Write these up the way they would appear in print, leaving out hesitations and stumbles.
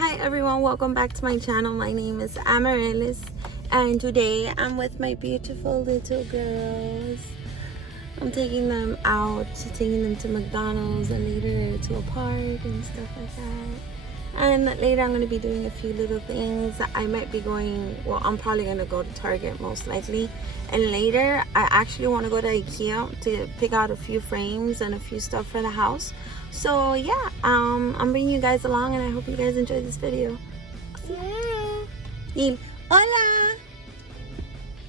Hi everyone, welcome back to my channel. My name is Amarilys and today I'm with my beautiful little girls. I'm taking them out, taking them to McDonald's and later to a park and stuff like that. And later I'm going to be doing a few little things. I might be going, well, I'm probably going to go to Target most likely. And later I actually want to go to IKEA to pick out a few frames and a few stuff for the house. So yeah, I'm bringing you guys along and I hope you guys enjoy this video. Di hola.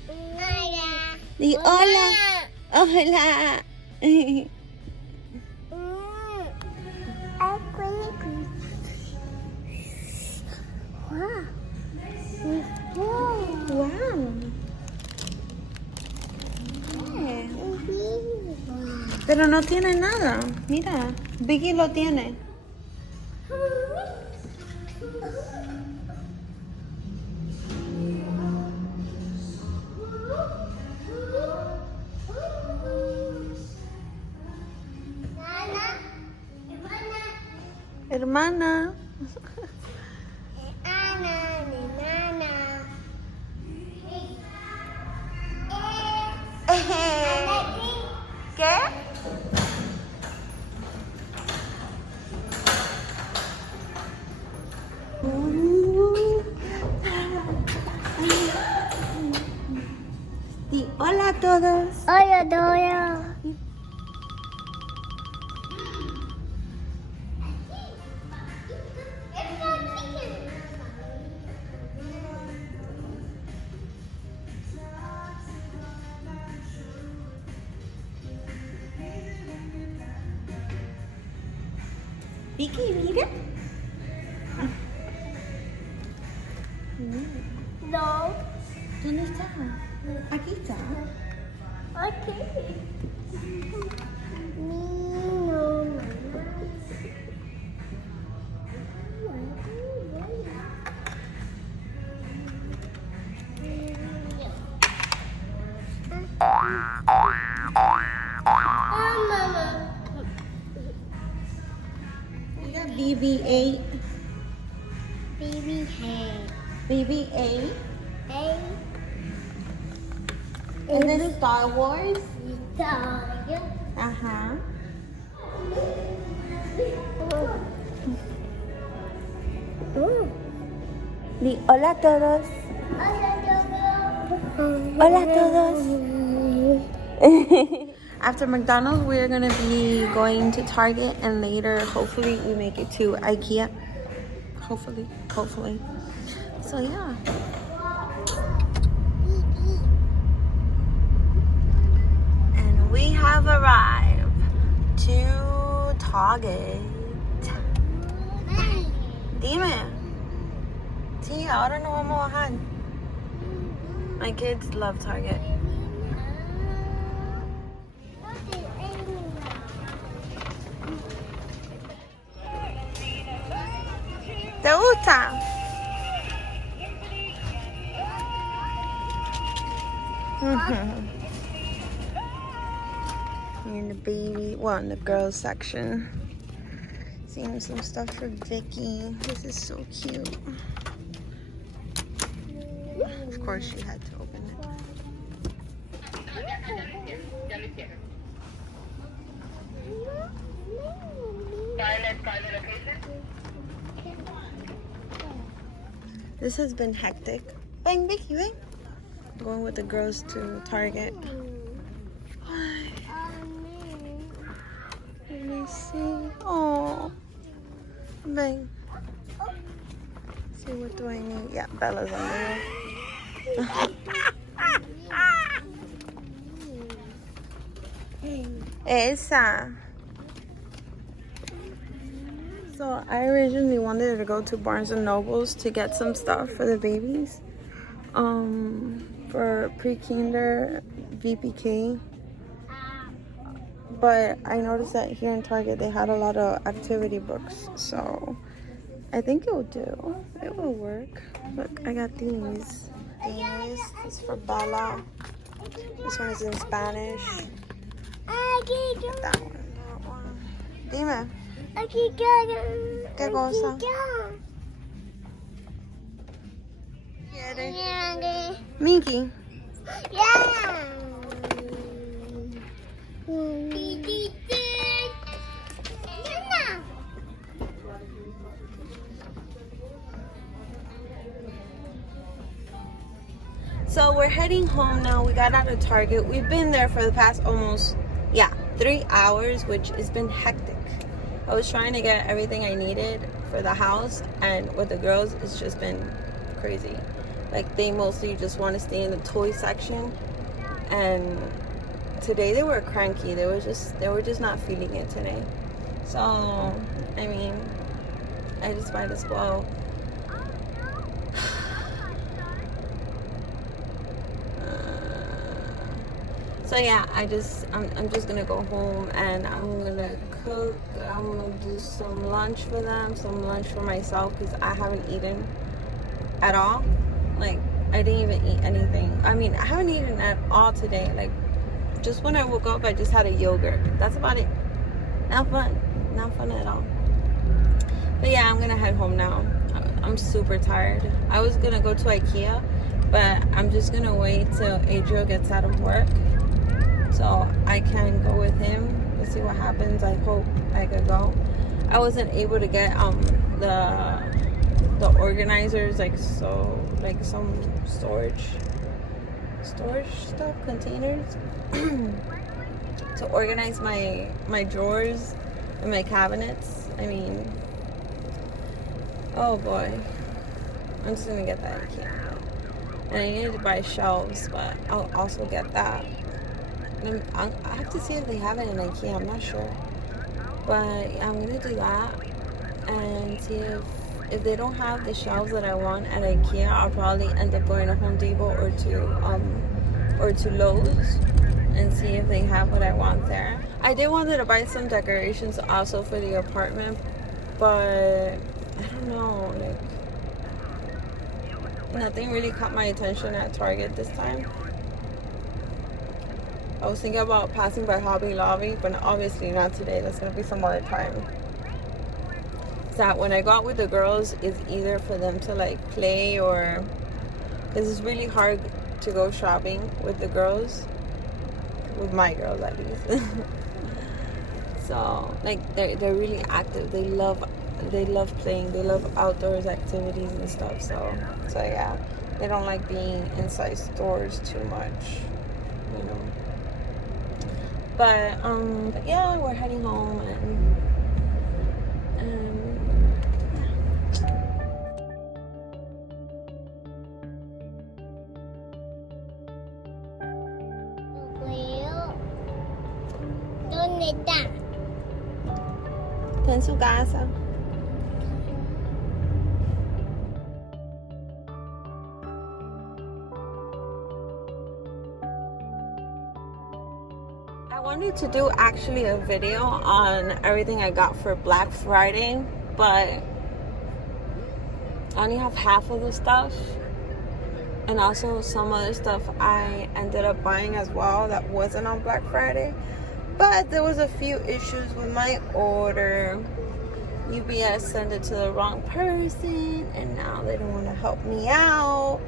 Hola. Di hola. Hola. Wow. Pero no tiene nada. Mira, Vicky lo tiene. Hermana. ¿Qué? Di hola a todos. Hola, Dora. Vicky, mira. No. ¿Dónde está? Aquí está. Okay. No. Mama. We got BB-8. Baby head. BB-8. Hey. And then Star Wars. Dog. Ajá. Di hola a todos. Hola a todos. After McDonald's, we're going to be going to Target and later, hopefully, we make it to IKEA. Hopefully. So, yeah. And we have arrived to Target. Dime. Sí, ahora no vamos a bajar. My kids love Target. ¿Te gusta? In the baby, well, in the girls section. Seeing some stuff for Vicky. This is so cute. Of course, she had to open it. This has been hectic. Bang, Vicky, bang. Going with the girls to Target. Let me see. Oh, bang. See, what do I need? Yeah, Bella's under there. Esa. So I originally wanted to go to Barnes and Nobles to get some stuff for the babies. For pre-kinder VPK. But I noticed that here in Target they had a lot of activity books, so I think it will do. It will work. Look, I got these. This is for Bella. This one is in Spanish. That one. Dime. ¿Qué cosa? Get it. Yeah. Minky. Yeah. So we're heading home now. We got out of Target. We've been there for the past almost, 3 hours, which has been hectic. I was trying to get everything I needed for the house, and with the girls, it's just been crazy. Like, they mostly just want to stay in the toy section, and today they were cranky. They were just not feeling it today. So, I mean, I just might as well. So yeah, I'm just gonna go home and I'm gonna cook. I'm gonna do some lunch for them, some lunch for myself, because I haven't eaten at all. Like, I didn't even eat anything. I mean, I haven't eaten at all today. Like, just when I woke up, I just had a yogurt. That's about it. Not fun at all. But yeah, I'm gonna head home now. I'm super tired. I was gonna go to IKEA, but I'm just gonna wait till Adriel gets out of work, so I can go with him. Let's see what happens. I hope I could go. I wasn't able to get the organizers, like some storage stuff, containers to organize my drawers and my cabinets. I mean, oh boy, I'm just gonna get that IKEA. And I needed to buy shelves, but I'll also get that. I have to see if they have it in IKEA. I'm not sure, but I'm gonna do that and see if they don't have the shelves that I want at IKEA. I'll probably end up going to Home Depot or to Lowe's and see if they have what I want there. I did wanted to buy some decorations also for the apartment, but I don't know, like, nothing really caught my attention at Target this time. I was thinking about passing by Hobby Lobby, but obviously not today. That's going to be some other time. That when I go out with the girls, is either for them to like play, or because it's really hard to go shopping with the girls, with my girls at least. So like they're really active. They love playing. They love outdoors activities and stuff. So yeah, they don't like being inside stores too much, you know. But yeah, we're heading home and ¿Dónde está? está en su casa. I wanted to do actually a video on everything I got for Black Friday, but I only have half of the stuff, and also some other stuff I ended up buying as well that wasn't on Black Friday. But there was a few issues with my order. UPS sent it to the wrong person, and now they don't want to help me out.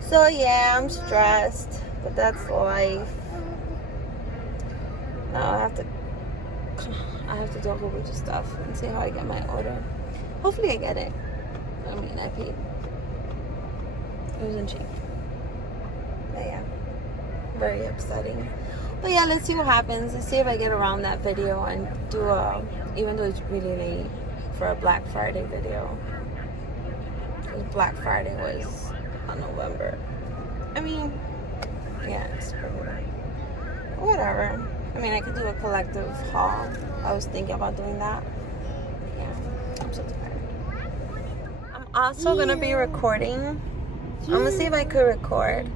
So yeah, I'm stressed, but that's life. Now I have to do a whole bunch of stuff and see how I get my order. Hopefully I get it. I mean, I paid. It wasn't cheap. But yeah, very upsetting. But yeah, let's see what happens. Let's see if I get around that video and do even though it's really late, for a Black Friday video. Because Black Friday was on November. I mean, yeah, it's pretty late. Whatever. I mean, I could do a collective haul. I was thinking about doing that. Yeah, I'm so tired. I'm also gonna be recording. I'm gonna see if I could record.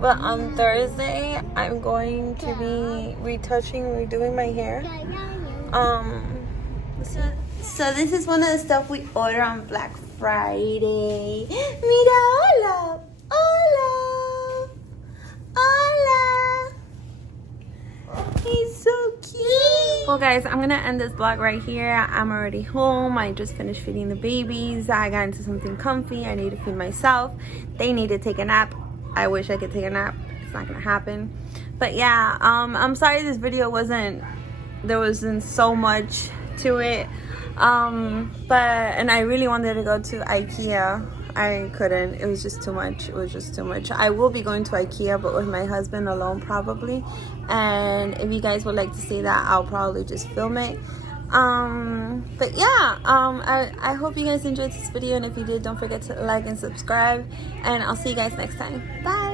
But on Thursday, I'm going to be redoing my hair. So this is one of the stuff we order on Black Friday. Mira, hola, hola, hola. He's so cute. Well guys, I'm gonna end this vlog right here. I'm already home. I just finished feeding the babies. I got into something comfy. I need to feed myself. They need to take a nap. I wish I could take a nap. It's not gonna happen. But yeah, I'm sorry this video there wasn't so much to it. And I really wanted to go to IKEA. I couldn't. It was just too much. It was just too much. I will be going to IKEA, but with my husband alone probably. And if you guys would like to see that, I'll probably just film it. But yeah, I hope you guys enjoyed this video, and if you did, don't forget to like and subscribe, and I'll see you guys next time. Bye.